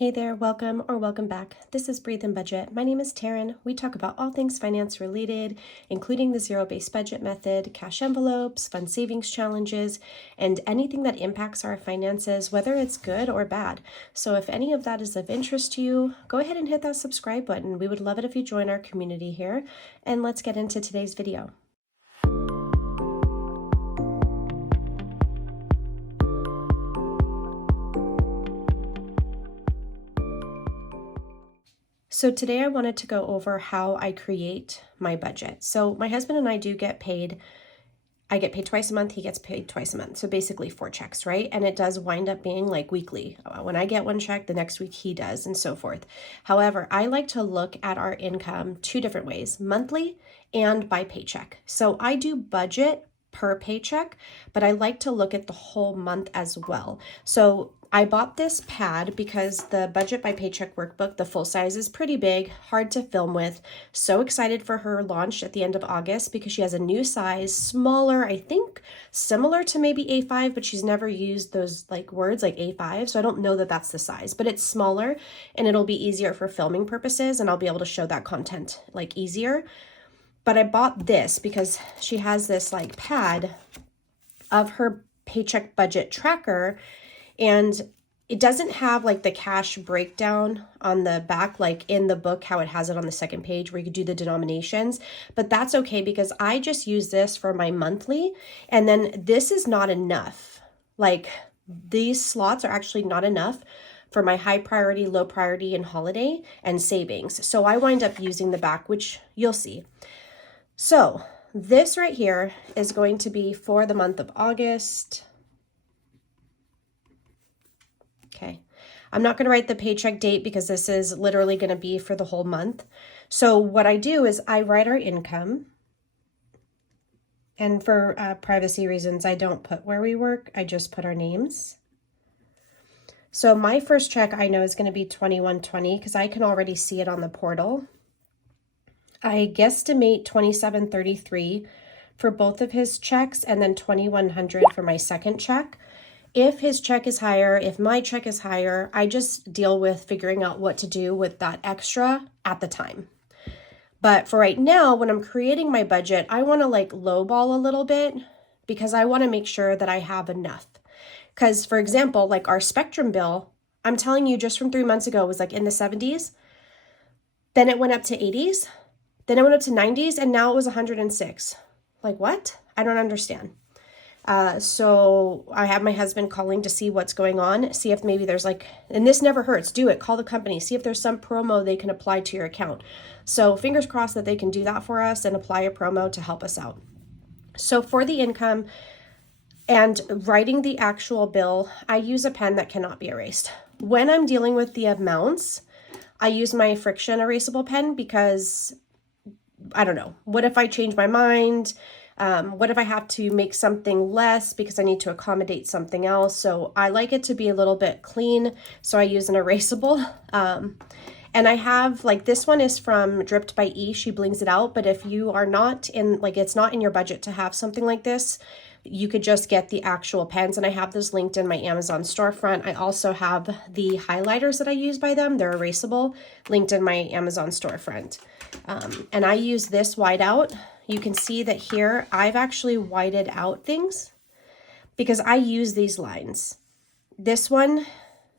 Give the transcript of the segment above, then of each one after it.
Hey there, welcome or welcome back. This is Breathe and Budget. My name is Taryn. We talk about all things finance related, including the zero-based budget method, cash envelopes, fun savings challenges, and anything that impacts our finances, whether it's good or bad. So if any of that is of interest to you, go ahead and hit that subscribe button. We would love it if you join our community here. And let's get into today's video. So today I wanted to go over how I create my budget. So my husband and I do get paid. I get paid twice a month. He gets paid twice a month. So basically 4 checks, right? And it does wind up being like weekly. When I get one check, the next week he does, and so forth. However, I like to look at our income 2 different ways, monthly and by paycheck. So I do budget per paycheck, but I like to look at the whole month as well. So I bought this pad because the budget by paycheck workbook, the full size, is pretty big, hard to film with. So excited for her launch at the end of August because she has a new size, smaller, I think similar to maybe A5, but she's never used those like words like A5. So I don't know that that's the size, but it's smaller and it'll be easier for filming purposes and I'll be able to show that content like easier. But I bought this because she has this like pad of her paycheck budget tracker, and it doesn't have like the cash breakdown on the back, like in the book, how it has it on the second page where you could do the denominations, but that's okay because I just use this for my monthly. And then this is not enough. Like these slots are actually not enough for my high priority, low priority, and holiday and savings. So I wind up using the back, which you'll see. So this right here is going to be for the month of August. Okay, I'm not going to write the paycheck date because this is literally going to be for the whole month. So what I do is I write our income. And for privacy reasons, I don't put where we work. I just put our names. So my first check I know is going to be $21.20 because I can already see it on the portal. I guesstimate $27.33 for both of his checks and then $2,100 for my second check. If his check is higher, if my check is higher, I just deal with figuring out what to do with that extra at the time. But for right now, when I'm creating my budget, I want to like lowball a little bit because I want to make sure that I have enough. Because for example, like our Spectrum bill, I'm telling you just from 3 months ago was like in the 70s. Then it went up to 80s. Then it went up to 90s and now it was 106. Like what? I don't understand. So I have my husband calling to see what's going on, see if maybe there's like, and this never hurts, do it, call the company, see if there's some promo they can apply to your account. So fingers crossed that they can do that for us and apply a promo to help us out. So for the income and writing the actual bill, I use a pen that cannot be erased. When I'm dealing with the amounts, I use my friction erasable pen because I don't know, what if I change my mind? What if I have to make something less because I need to accommodate something else? So I like it to be a little bit clean. So I use an erasable. And I have like this one is from Dripped by E. She blings it out. But if you are not in like it's not in your budget to have something like this, you could just get the actual pens. And I have this linked in my Amazon storefront. I also have the highlighters that I use by them. They're erasable, linked in my Amazon storefront. And I use this whiteout. You can see that here I've actually whited out things because I use these lines. This one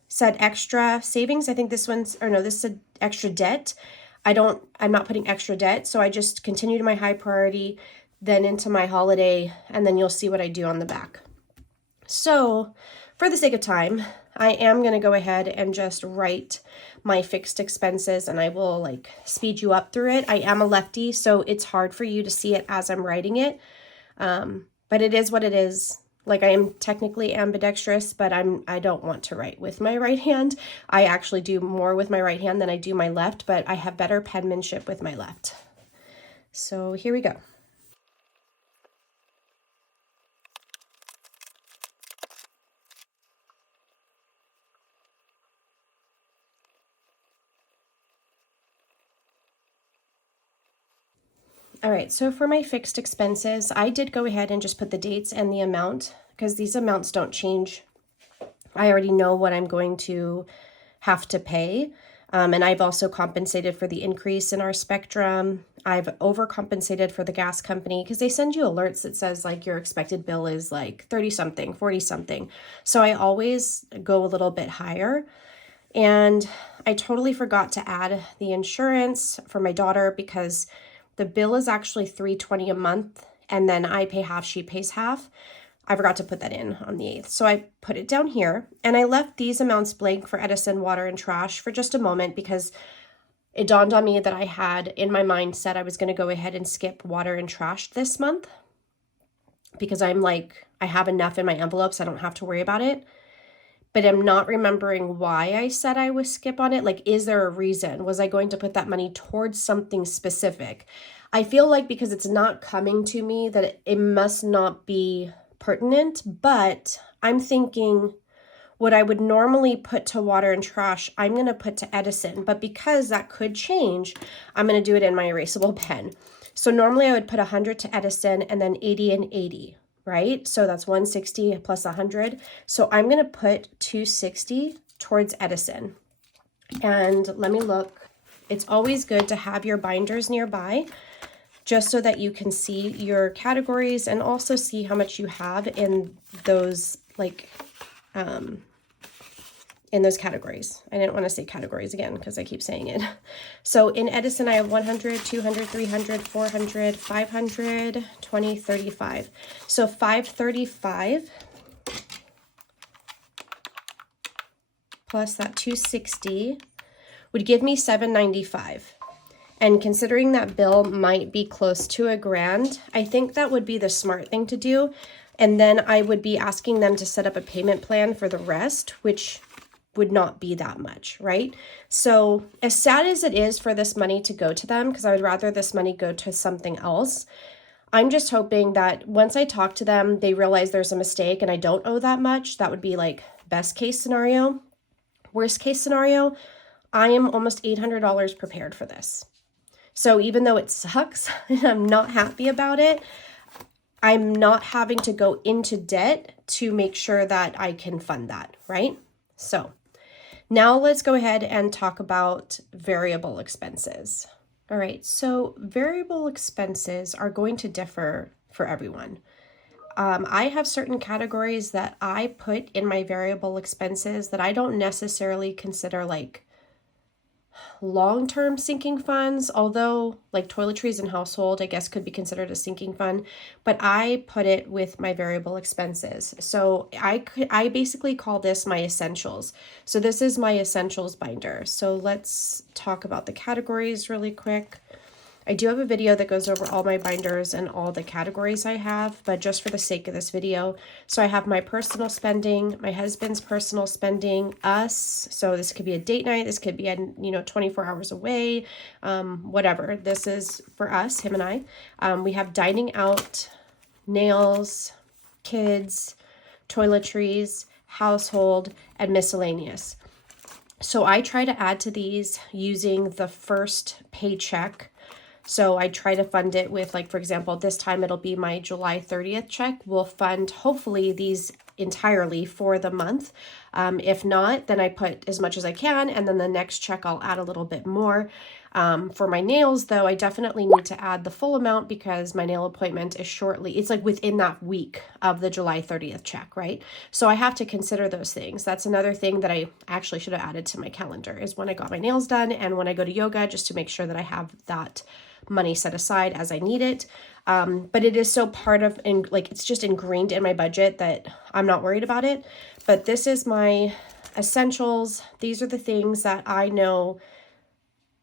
said extra savings. I think this one's, or no, this said extra debt. I'm not putting extra debt. So I just continue to my high priority, then into my holiday, and then you'll see what I do on the back. So for the sake of time, I am going to go ahead and just write my fixed expenses and I will like speed you up through it. I am a lefty, so it's hard for you to see it as I'm writing it. But it is what it is. Like I am technically ambidextrous, but I don't want to write with my right hand. I actually do more with my right hand than I do my left, but I have better penmanship with my left. So here we go. All right, so for my fixed expenses, I did go ahead and just put the dates and the amount because these amounts don't change. I already know what I'm going to have to pay. And I've also compensated for the increase in our spectrum. I've overcompensated for the gas company because they send you alerts that says like your expected bill is like 30 something, 40 something. So I always go a little bit higher. And I totally forgot to add the insurance for my daughter because the bill is actually $320 a month, and then I pay half, she pays half. I forgot to put that in on the 8th. So I put it down here, and I left these amounts blank for Edison, water, and trash for just a moment because it dawned on me that I had in my mind said I was going to go ahead and skip water and trash this month because I'm like, I have enough in my envelopes. I don't have to worry about it. But I'm not remembering why I said I would skip on it. Like, is there a reason? Was I going to put that money towards something specific? I feel like because it's not coming to me that it must not be pertinent, but I'm thinking what I would normally put to water and trash, I'm going to put to Edison. But because that could change, I'm going to do it in my erasable pen. So normally I would put 100 to Edison and then 80 and 80. Right? So that's 160 plus 100. So I'm going to put 260 towards Edison. And let me look. It's always good to have your binders nearby just so that you can see your categories and also see how much you have in those in those categories. I didn't want to say categories again because I keep saying it. So in Edison, I have 100, 200, 300, 400, 500, 20, 35. So 535 plus that 260 would give me 795. And considering that bill might be close to $1,000, I think that would be the smart thing to do. And then I would be asking them to set up a payment plan for the rest, which would not be that much, right? So as sad as it is for this money to go to them, because I would rather this money go to something else, I'm just hoping that once I talk to them, they realize there's a mistake and I don't owe that much. That would be like best case scenario. Worst case scenario, I am almost $800 prepared for this. So even though it sucks and I'm not happy about it, I'm not having to go into debt to make sure that I can fund that, right? So now let's go ahead and talk about variable expenses. All right, so variable expenses are going to differ for everyone. I have certain categories that I put in my variable expenses that I don't necessarily consider like long-term sinking funds, although like toiletries and household, I guess could be considered a sinking fund, but I put it with my variable expenses. So I basically call this my essentials. So this is my essentials binder. So let's talk about the categories really quick. I do have a video that goes over all my binders and all the categories I have, but just for the sake of this video. So I have my personal spending, my husband's personal spending, us. So this could be a date night. This could be 24 hours away, whatever. This is for us, him and I. We have dining out, nails, kids, toiletries, household, and miscellaneous. So I try to add to these using the first paycheck. So I try to fund it with, like, for example, this time it'll be my July 30th check. We'll fund hopefully these entirely for the month. If not, then I put as much as I can. And then the next check, I'll add a little bit more. For my nails, though, I definitely need to add the full amount because my nail appointment is shortly. It's like within that week of the July 30th check, right? So I have to consider those things. That's another thing that I actually should have added to my calendar is when I got my nails done and when I go to yoga, just to make sure that I have that money set aside as I need it. But it is so part of, and like, it's just ingrained in my budget that I'm not worried about it. But this is my essentials. These are the things that I know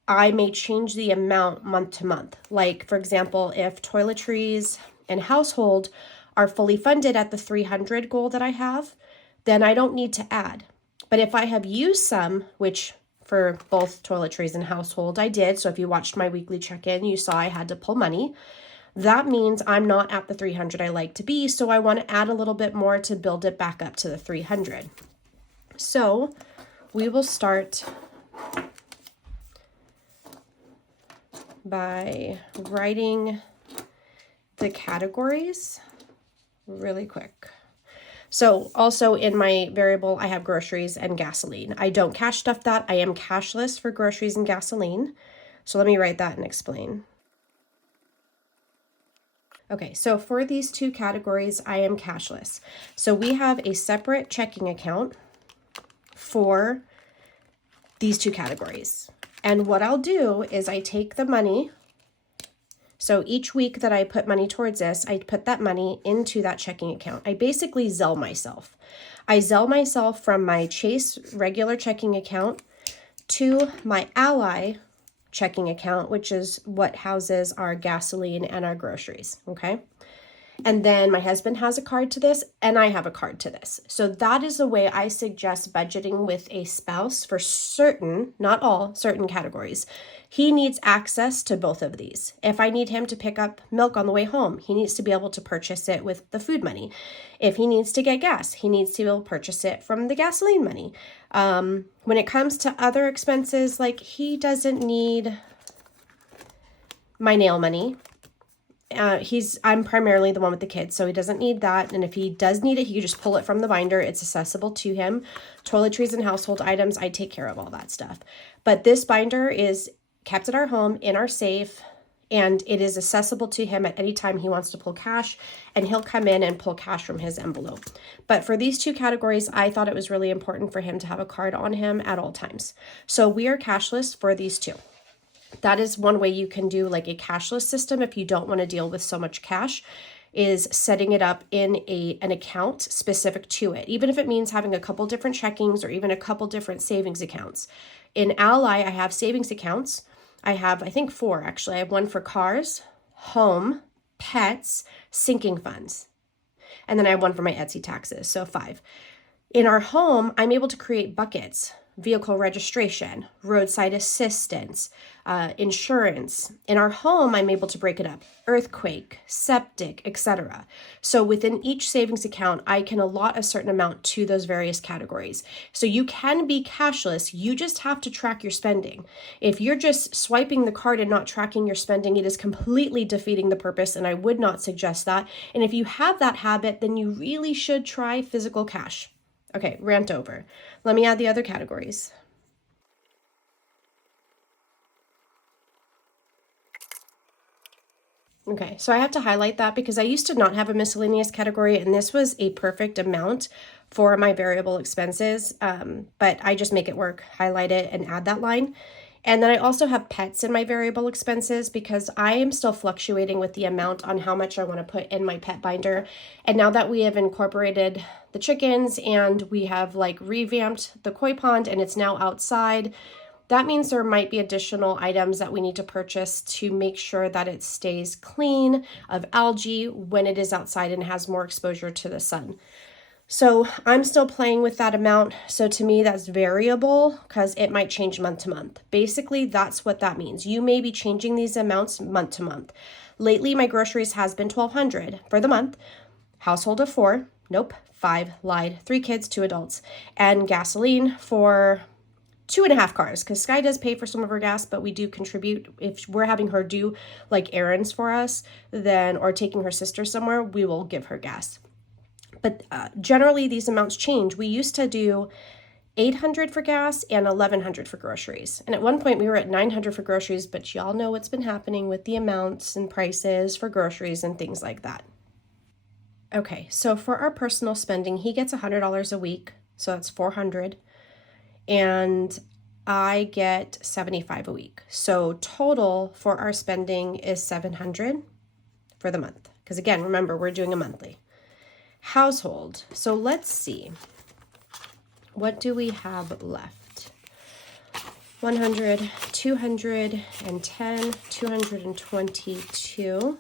I may change the amount month to month. Like, for example, if toiletries and household are fully funded at the 300 goal that I have, then I don't need to add. But if I have used some, which for both toiletries and household I did, so if you watched my weekly check-in, you saw I had to pull money. That means I'm not at the 300 I like to be, so I want to add a little bit more to build it back up to the 300. So we will start by writing the categories really quick. So also in my variable, I have groceries and gasoline. I don't cash stuff that. I am cashless for groceries and gasoline. So let me write that and explain. Okay, so for these two categories, I am cashless. So we have a separate checking account for these two categories. And what I'll do is I take the money. So each week that I put money towards this, I put that money into that checking account. I basically Zelle myself. I Zelle myself from my Chase regular checking account to my Ally checking account, which is what houses our gasoline and our groceries, okay? And then my husband has a card to this, and I have a card to this. So that is the way I suggest budgeting with a spouse for certain, not all, certain categories. He needs access to both of these. If I need him to pick up milk on the way home, he needs to be able to purchase it with the food money. If he needs to get gas, he needs to be able to purchase it from the gasoline money. When it comes to other expenses, like he doesn't need my nail money. I'm primarily the one with the kids, so he doesn't need that. And if he does need it, he can just pull it from the binder. It's accessible to him. Toiletries and household items, I take care of all that stuff. But this binder is kept at our home in our safe, and it is accessible to him at any time he wants to pull cash, and he'll come in and pull cash from his envelope. But for these two categories, I thought it was really important for him to have a card on him at all times. So we are cashless for these two. That is one way you can do like a cashless system if you don't want to deal with so much cash, is setting it up in an account specific to it, even if it means having a couple different checkings or even a couple different savings accounts. In Ally, I have savings accounts. I have, I think 4 actually. I have one for cars, home, pets, sinking funds. And then I have one for my Etsy taxes, so 5. In our home, I'm able to create buckets: vehicle registration, roadside assistance, insurance. In our home, I'm able to break it up: earthquake, septic, etc. So within each savings account, I can allot a certain amount to those various categories. So you can be cashless, you just have to track your spending. If you're just swiping the card and not tracking your spending, it is completely defeating the purpose, and I would not suggest that. And if you have that habit, then you really should try physical cash. Okay, rant over. Let me add the other categories. Okay, so I have to highlight that because I used to not have a miscellaneous category, and this was a perfect amount for my variable expenses, but I just make it work, highlight it, and add that line. And then I also have pets in my variable expenses because I am still fluctuating with the amount on how much I want to put in my pet binder. And now that we have incorporated the chickens and we have like revamped the koi pond and it's now outside, that means there might be additional items that we need to purchase to make sure that it stays clean of algae when it is outside and has more exposure to the sun. So I'm still playing with that amount. So to me, that's variable because it might change month to month. Basically, that's what that means. You may be changing these amounts month to month. Lately, my groceries has been $1,200 for the month. Household of 4, nope, 5, lied, 3 kids, 2 adults. And gasoline for 2.5 cars, because Sky does pay for some of her gas, but we do contribute. If we're having her do like errands for us, then, or taking her sister somewhere, we will give her gas. But generally, these amounts change. We used to do $800 for gas and $1,100 for groceries. And at one point, we were at $900 for groceries, but y'all know what's been happening with the amounts and prices for groceries and things like that. Okay, so for our personal spending, he gets $100 a week, so that's $400. And I get $75 a week. So total for our spending is $700 for the month. Because again, remember, we're doing a monthly. Household. So let's see. What do we have left? 100, 210, 222.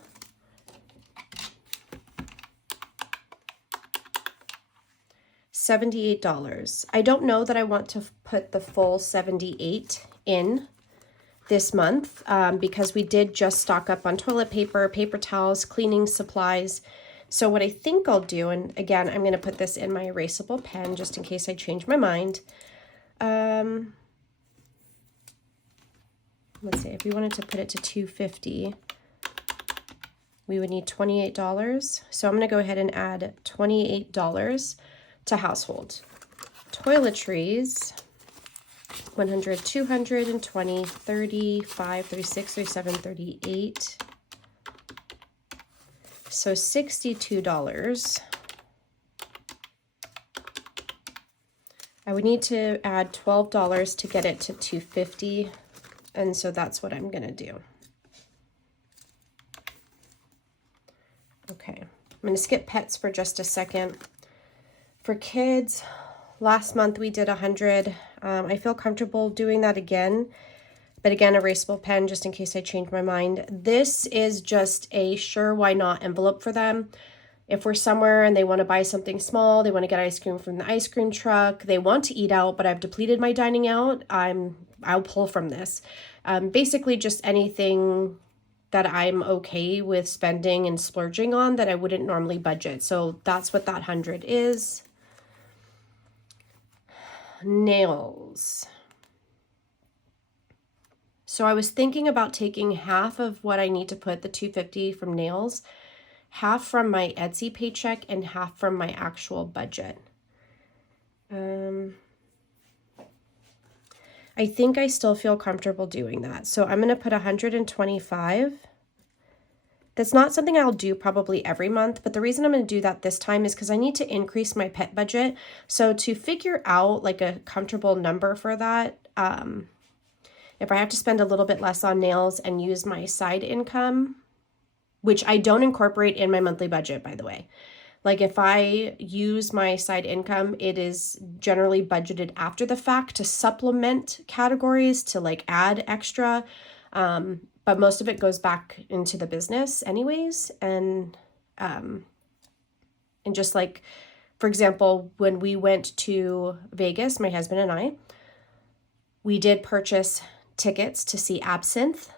$78. I don't know that I want to put the full 78 in this month because we did just stock up on toilet paper, paper towels, cleaning supplies. So what I think I'll do, and again, I'm going to put this in my erasable pen just in case I change my mind. Let's see, if we wanted to put it to 250, we would need $28. So I'm going to go ahead and add $28 to household. Toiletries, 100, 220, 35, 36, 37, 38. So $62. I would need to add $12 to get it to $250, and so that's what I'm gonna do. Okay, I'm gonna skip pets for just a second. For kids, last month we did 100. I feel comfortable doing that again, but again, erasable pen just in case I change my mind. This is just a sure why not envelope for them. If we're somewhere and they want to buy something small, they want to get ice cream from the ice cream truck, they want to eat out, but I've depleted my dining out, I'll pull from this. Basically just anything that I'm okay with spending and splurging on that I wouldn't normally budget. So that's what that 100 is. Nails. So I was thinking about taking half of what I need to put, the $250 from nails, half from my Etsy paycheck and half from my actual budget. I think I still feel comfortable doing that. So I'm going to put 125. That's not something I'll do probably every month, but the reason I'm going to do that this time is because I need to increase my pet budget. So to figure out like a comfortable number for that, if I have to spend a little bit less on nails and use my side income, which I don't incorporate in my monthly budget, by the way. Like if I use my side income, it is generally budgeted after the fact to supplement categories, to like add extra. But most of it goes back into the business anyways. And just like, for example, when we went to Vegas, my husband and I, we did purchase tickets to see Absinthe.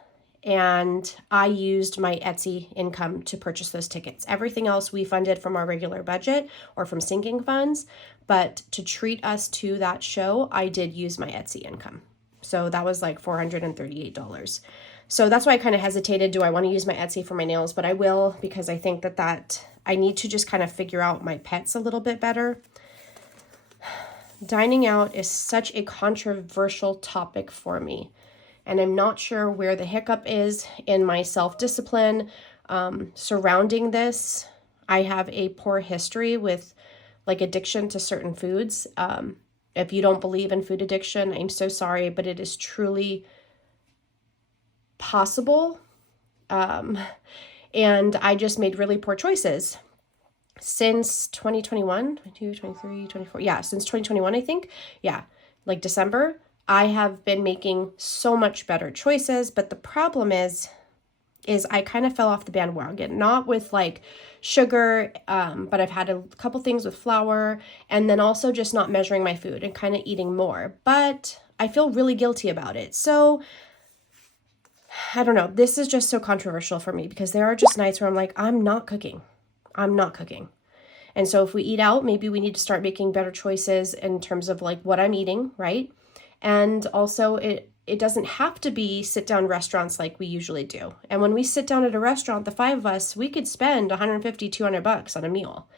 And I used my Etsy income to purchase those tickets. Everything else we funded from our regular budget or from sinking funds, but to treat us to that show, I did use my Etsy income. So that was like $438. So that's why I kind of hesitated. Do I want to use my Etsy for my nails? But I will, because I think that I need to just kind of figure out my pets a little bit better. Dining out is such a controversial topic for me. And I'm not sure where the hiccup is in my self-discipline surrounding this. I have a poor history with like addiction to certain foods. If you don't believe in food addiction, I'm so sorry, but it is truly possible. And I just made really poor choices since 2021, 22, 23, 24. Yeah, since 2021, I think. Yeah, like December. I have been making so much better choices, but the problem is I kind of fell off the bandwagon, not with like sugar, but I've had a couple things with flour, and then also just not measuring my food and kind of eating more, but I feel really guilty about it. So I don't know. This is just so controversial for me because there are just nights where I'm like, I'm not cooking. And so if we eat out, maybe we need to start making better choices in terms of like what I'm eating, right? And also it doesn't have to be sit down restaurants like we usually do. And when we sit down at a restaurant, the five of us, we could spend $150, $200 on a meal.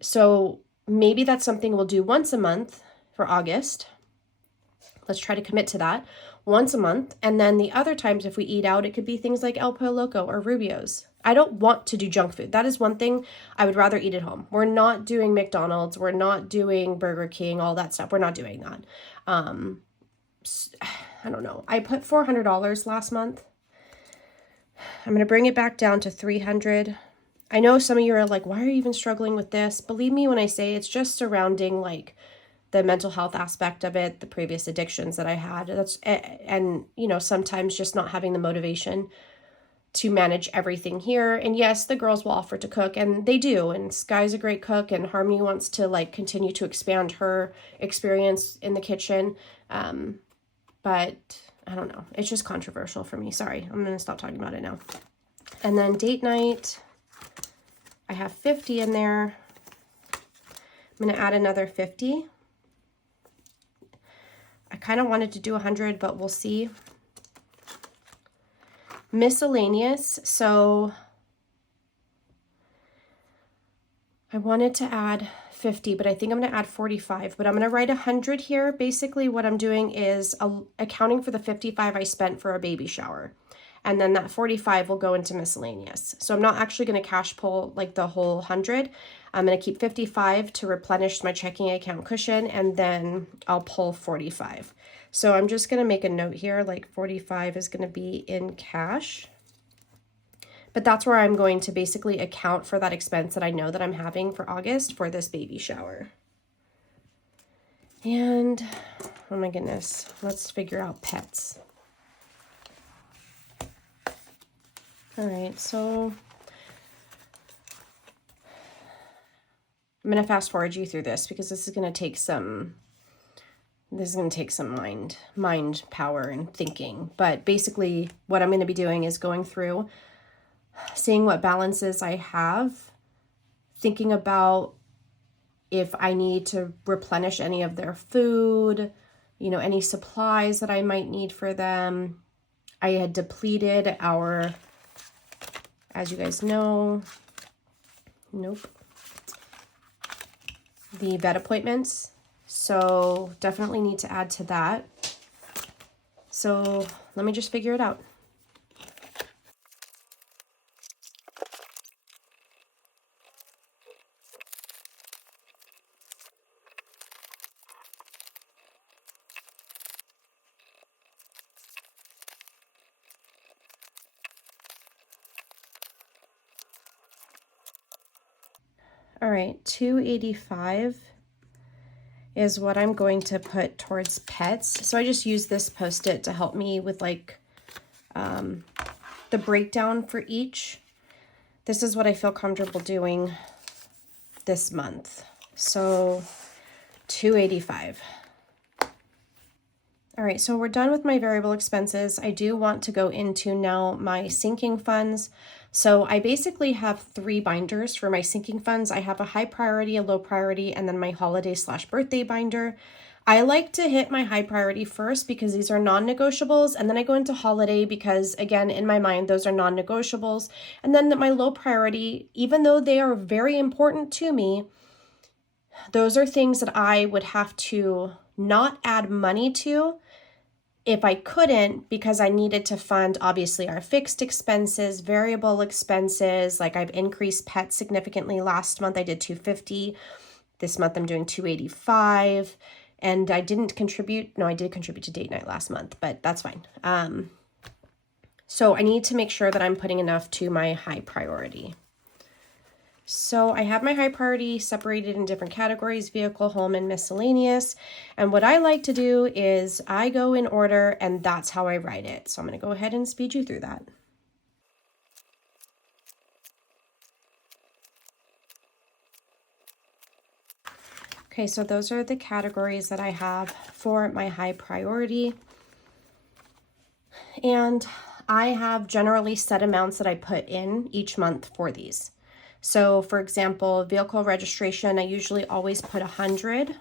So maybe that's something we'll do once a month for August. Let's try to commit to that once a month. And then the other times, if we eat out, it could be things like El Pollo Loco or Rubio's. I don't want to do junk food. That is one thing I would rather eat at home. We're not doing McDonald's. We're not doing Burger King, all that stuff. We're not doing that. I don't know. I put $400 last month. I'm going to bring it back down to $300. I know some of you are like, why are you even struggling with this? Believe me when I say it's just surrounding like the mental health aspect of it, the previous addictions that I had. And you know, sometimes just not having the motivation to manage everything here. And yes, the girls will offer to cook, and they do. And Sky's a great cook, and Harmony wants to like continue to expand her experience in the kitchen. But I don't know. It's just controversial for me. Sorry, I'm going to stop talking about it now. And then date night, I have 50 in there. I'm going to add another 50. I kind of wanted to do 100, but we'll see. Miscellaneous. So I wanted to add 50, but I think I'm going to add 45, but I'm going to write 100 here. Basically what I'm doing is accounting for the 55 I spent for a baby shower. And then that 45 will go into miscellaneous. So I'm not actually going to cash pull like the whole 100. I'm going to keep 55 to replenish my checking account cushion, and then I'll pull 45. So I'm just going to make a note here, like 45 is going to be in cash. But that's where I'm going to basically account for that expense that I know that I'm having for August for this baby shower. And, oh my goodness, let's figure out pets. All right, so I'm going to fast forward you through this because this is going to take some mind power and thinking. But basically what I'm going to be doing is going through, seeing what balances I have, thinking about if I need to replenish any of their food, you know, any supplies that I might need for them. I had depleted our, as you guys know, the vet appointments. So definitely need to add to that. So let me just figure it out. All right, 285 is what I'm going to put towards pets. So I just use this Post-it to help me with like the breakdown for each. This is what I feel comfortable doing this month. So 285. All right, so we're done with my variable expenses. I do want to go into now my sinking funds. So I basically have 3 binders for my sinking funds. I have a high priority, a low priority, and then my holiday/birthday binder. I like to hit my high priority first because these are non-negotiables, and then I go into holiday because, again, in my mind, those are non-negotiables. And then my low priority, even though they are very important to me, those are things that I would have to not add money to if I couldn't, because I needed to fund obviously our fixed expenses, variable expenses. Like I've increased pets significantly. Last month I did 250. This month I'm doing 285. And I didn't contribute. No, I did contribute to date night last month, but that's fine. So I need to make sure that I'm putting enough to my high priority. So I have my high priority separated in different categories: vehicle, home, and miscellaneous. And what I like to do is I go in order, and that's how I write it. So I'm going to go ahead and speed you through that. Okay, so those are the categories that I have for my high priority. And I have generally set amounts that I put in each month for these. So for example, vehicle registration, I usually always put 100.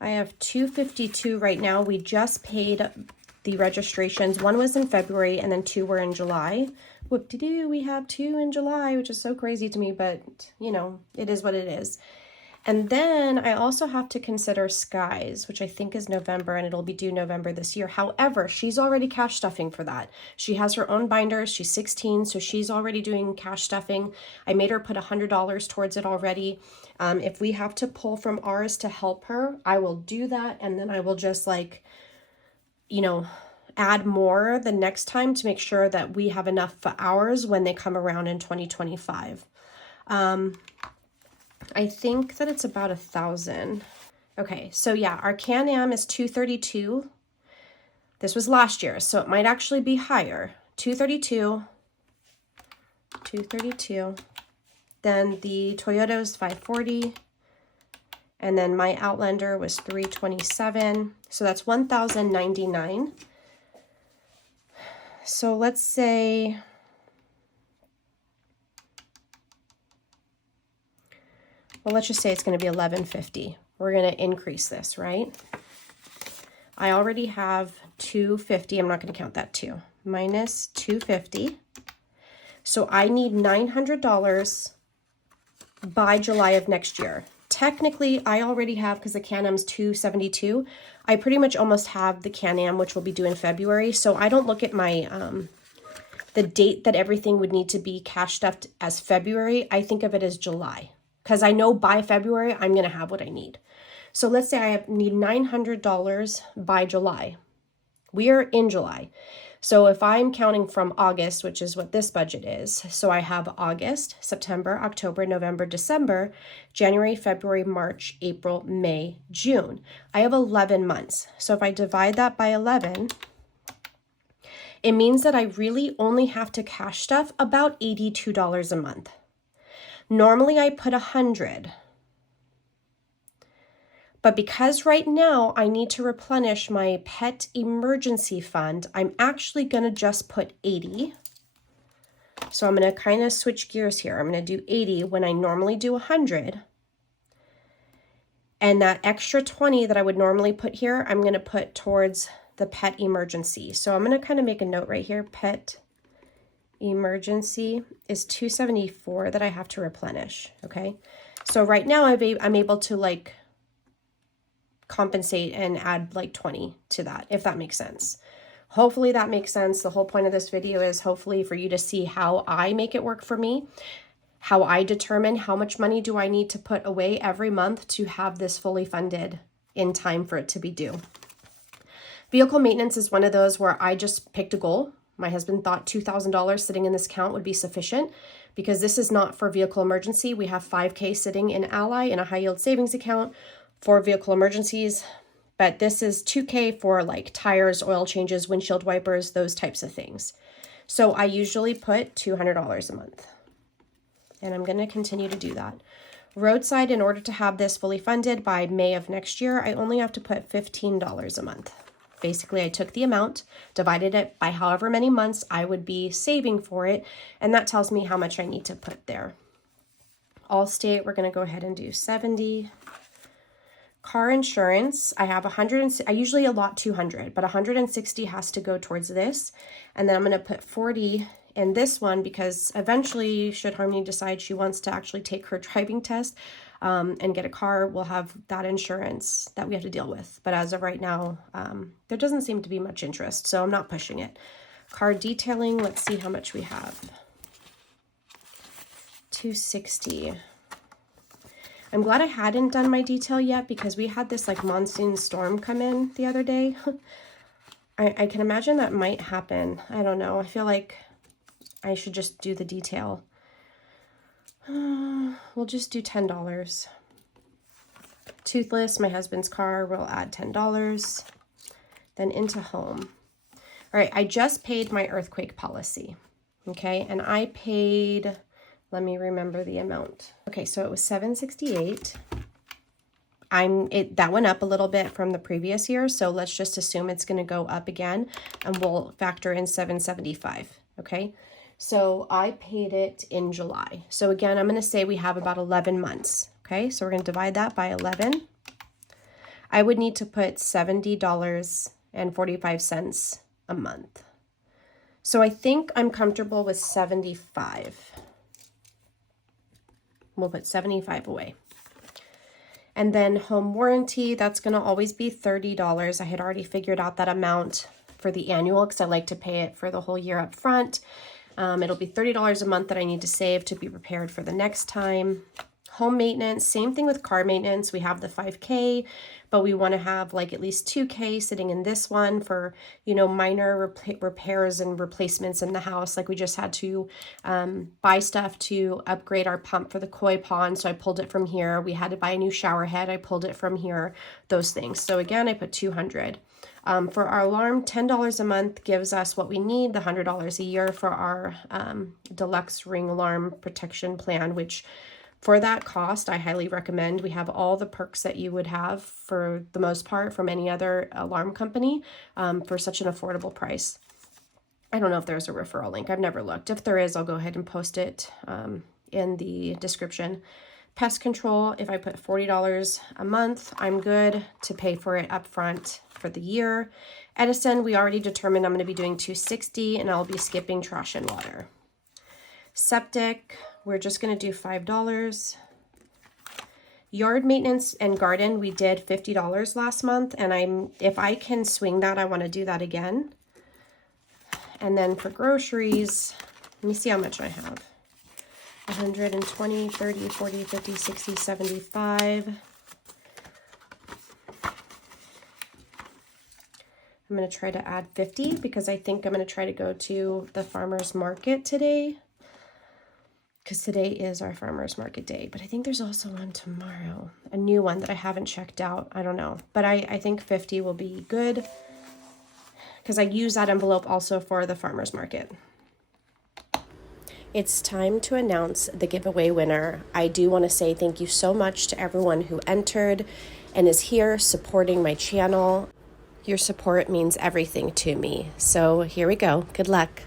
I have 252 right now. We just paid the registrations. One was in February and then 2 were in July. Whoop-de-doo, we have 2 in July, which is so crazy to me, but you know, it is what it is. And then I also have to consider Skies, which I think is November, and it'll be due November this year. However, she's already cash stuffing for that. She has her own binders. She's 16, so she's already doing cash stuffing. I made her put $100 towards it already. If we have to pull from ours to help her, I will do that, and then I will just like, you know, add more the next time to make sure that we have enough for ours when they come around in 2025. I think that it's about 1,000. Okay, so yeah, our Can-Am is 232. This was last year, so it might actually be higher. 232. Then the Toyota is 540. And then my Outlander was 327. So that's 1,099. So let's say, well, let's just say it's going to be 1,150. We're going to increase this, right? I already have 250. I'm not going to count that too. Minus 250. So I need $900 by July of next year. Technically, I already have, because the Can-Am's $272, I pretty much almost have the Can-Am, which will be due in February. So I don't look at my the date that everything would need to be cash stuffed as February. I think of it as July, because I know by February I'm going to have what I need. So let's say I need $900 by July. We are in July. So if I'm counting from August, which is what this budget is, so I have August, September, October, November, December, January, February, March, April, May, June. I have 11 months. So if I divide that by 11, it means that I really only have to cash stuff about $82 a month. Normally I put $100. But because right now I need to replenish my pet emergency fund, I'm actually going to just put 80. So I'm going to kind of switch gears here. I'm going to do 80 when I normally do 100. And that extra 20 that I would normally put here, I'm going to put towards the pet emergency. So I'm going to kind of make a note right here. Pet emergency is $274 that I have to replenish. Okay. So right now I'm able to like compensate and add like 20 to that, if that makes sense. Hopefully that makes sense. The whole point of this video is hopefully for you to see how I make it work for me, how I determine how much money do I need to put away every month to have this fully funded in time for it to be due. Vehicle maintenance is one of those where I just picked a goal. My husband thought $2,000 sitting in this account would be sufficient because this is not for vehicle emergency. We have $5,000 sitting in Ally in a high yield savings account for vehicle emergencies, but this is $2,000 for like tires, oil changes, windshield wipers, those types of things. So I usually put $200 a month, and I'm going to continue to do that. Roadside, in order to have this fully funded by May of next year, I only have to put $15 a month. Basically, I took the amount, divided it by however many months I would be saving for it, and that tells me how much I need to put there. Allstate, we're going to go ahead and do 70. Car insurance, I have 100, I usually allot 200, but 160 has to go towards this. And then I'm going to put 40 in this one because eventually, should Harmony decide she wants to actually take her driving test and get a car, we'll have that insurance that we have to deal with. But as of right now, there doesn't seem to be much interest, so I'm not pushing it. Car detailing, let's see how much we have. 260. I'm glad I hadn't done my detail yet because we had this like monsoon storm come in the other day. I can imagine that might happen. I don't know. I feel like I should just do the detail. We'll just do $10. Toothless, my husband's car, we'll add $10. Then into home. All right, I just paid my earthquake policy. Okay, and I paid... Let me remember the amount. Okay, so it was $768. That went up a little bit from the previous year, so let's just assume it's going to go up again, and we'll factor in $775. Okay, so I paid it in July. So again, I'm going to say we have about 11 months. Okay, so we're going to divide that by 11. I would need to put $70.45 a month. So I think I'm comfortable with 75. We'll put 75 away. And then home warranty, that's going to always be $30. I had already figured out that amount for the annual because I like to pay it for the whole year up front. It'll be $30 a month that I need to save to be prepared for the next time. Home maintenance, same thing with car maintenance. We have the $5,000, but we want to have like at least $2,000 sitting in this one for, you know, minor repairs and replacements in the house. Like we just had to buy stuff to upgrade our pump for the koi pond, so I pulled it from here. We had to buy a new shower head. I pulled it from here, those things. So again, I put $200. For our alarm, $10 a month gives us what we need, the $100 a year for our deluxe ring alarm protection plan, which for that cost, I highly recommend. We have all the perks that you would have for the most part from any other alarm company for such an affordable price. I don't know if there's a referral link. I've never looked. If there is, I'll go ahead and post it in the description. Pest control, if I put $40 a month, I'm good to pay for it up front for the year. Edison, we already determined I'm going to be doing $260, and I'll be skipping trash and water. Septic, we're just going to do $5. Yard maintenance and garden, we did $50 last month, and if I can swing that, I want to do that again. And then for groceries, let me see how much I have. 120, 30, 40, 50, 60, 75. I'm going to try to add 50 because I think I'm going to try to go to the farmer's market today, because today is our farmer's market day. But I think there's also one tomorrow, a new one that I haven't checked out. I don't know, but I think 50 will be good because I use that envelope also for the farmer's market. It's time to announce the giveaway winner. I do want to say thank you so much to everyone who entered and is here supporting my channel. Your support means everything to me. So here we go. Good luck.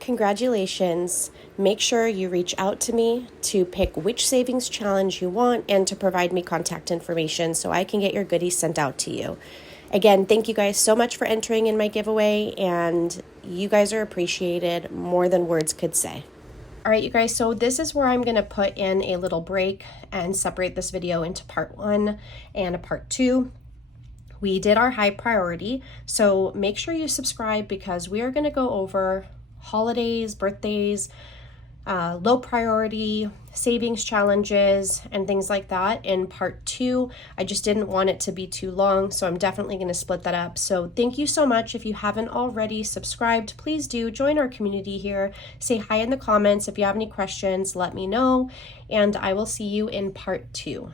Congratulations. Make sure you reach out to me to pick which savings challenge you want and to provide me contact information so I can get your goodies sent out to you. Again, thank you guys so much for entering in my giveaway, and you guys are appreciated more than words could say. All right, you guys, so this is where I'm going to put in a little break and separate this video into part 1 and a part 2. We did our high priority, so make sure you subscribe because we are going to go over holidays, birthdays, low priority, savings challenges, and things like that in part 2. I just didn't want it to be too long, so I'm definitely going to split that up. So thank you so much. If you haven't already subscribed, please do join our community here. Say hi in the comments. If you have any questions, let me know, and I will see you in part 2.